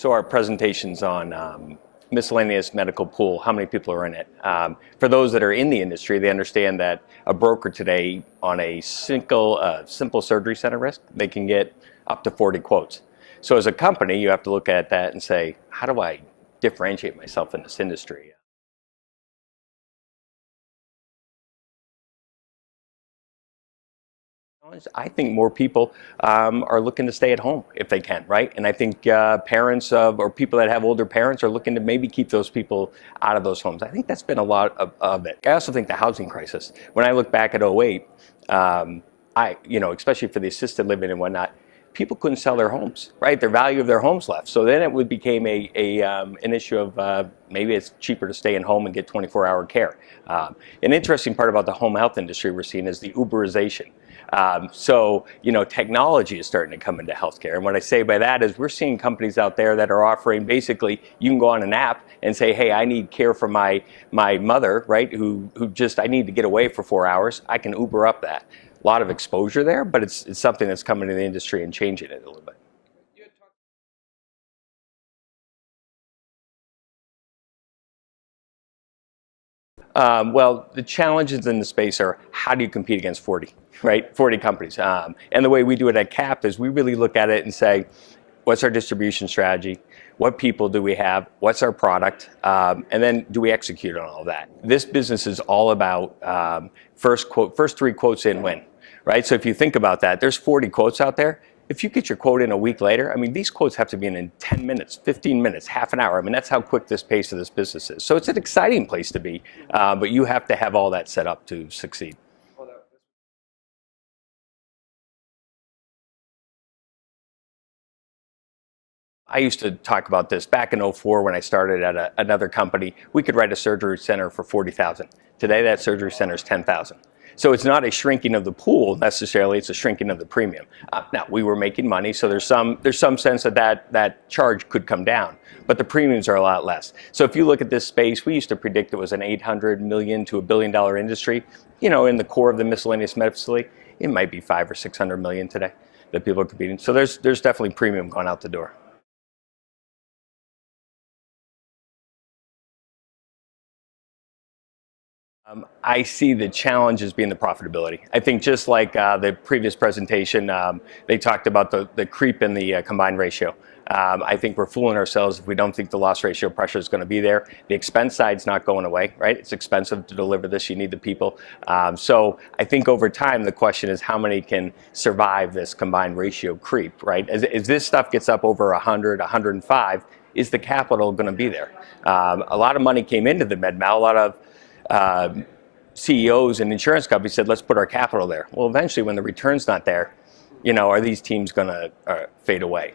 So our presentation's on miscellaneous medical pool, how many people are in it. For those that are in the industry, they understand that a broker today on a simple surgery center risk, they can get up to 40 quotes. So as a company, you have to look at that and say, how do I differentiate myself in this industry? I think more people are looking to stay at home if they can, right? And I think parents or people that have older parents are looking to maybe keep those people out of those homes. I think that's been a lot of it. I also think the housing crisis. When I look back at '08, especially for the assisted living and whatnot, people couldn't sell their homes, right? Their value of their homes left. So then it became an issue of maybe it's cheaper to stay in home and get 24-hour care. An interesting part about the home health industry we're seeing is the Uberization. Technology is starting to come into healthcare. And what I say by that is we're seeing companies out there that are offering basically, you can go on an app and say, hey, I need care for my mother, right, I need to get away for 4 hours. I can Uber up that. A lot of exposure there, but it's something that's coming to the industry and changing it a little bit. Well, the challenges in the space are how do you compete against 40, right? 40 companies. And the way we do it at CAP is we really look at it and say, what's our distribution strategy? What people do we have? What's our product? And then do we execute on all that? This business is all about first three quotes in win, right? So if you think about that, there's 40 quotes out there. If you get your quote in a week later, I mean, these quotes have to be in 10 minutes, 15 minutes, half an hour. I mean, that's how quick this pace of this business is. So it's an exciting place to be, but you have to have all that set up to succeed. I used to talk about this back in '04 when I started at another company. We could write a surgery center for 40,000. Today, that surgery center is 10,000. So it's not a shrinking of the pool necessarily; it's a shrinking of the premium. Now we were making money, so there's some sense that charge could come down, but the premiums are a lot less. So if you look at this space, we used to predict it was an $800 million to $1 billion industry. In the core of the miscellaneous med facility, it might be 500 or 600 million today that people are competing. So there's definitely premium going out the door. I see the challenge as being the profitability. I think just like the previous presentation, they talked about the creep in the combined ratio. I think we're fooling ourselves if we don't think the loss ratio pressure is going to be there. The expense side's not going away, right? It's expensive to deliver this. You need the people. So I think over time, the question is how many can survive this combined ratio creep, right? As this stuff gets up over 100, 105, is the capital going to be there? A lot of money came into the med mal. A lot of CEOs and insurance companies said, let's put our capital there. Well, eventually when the return's not there, are these teams going to fade away?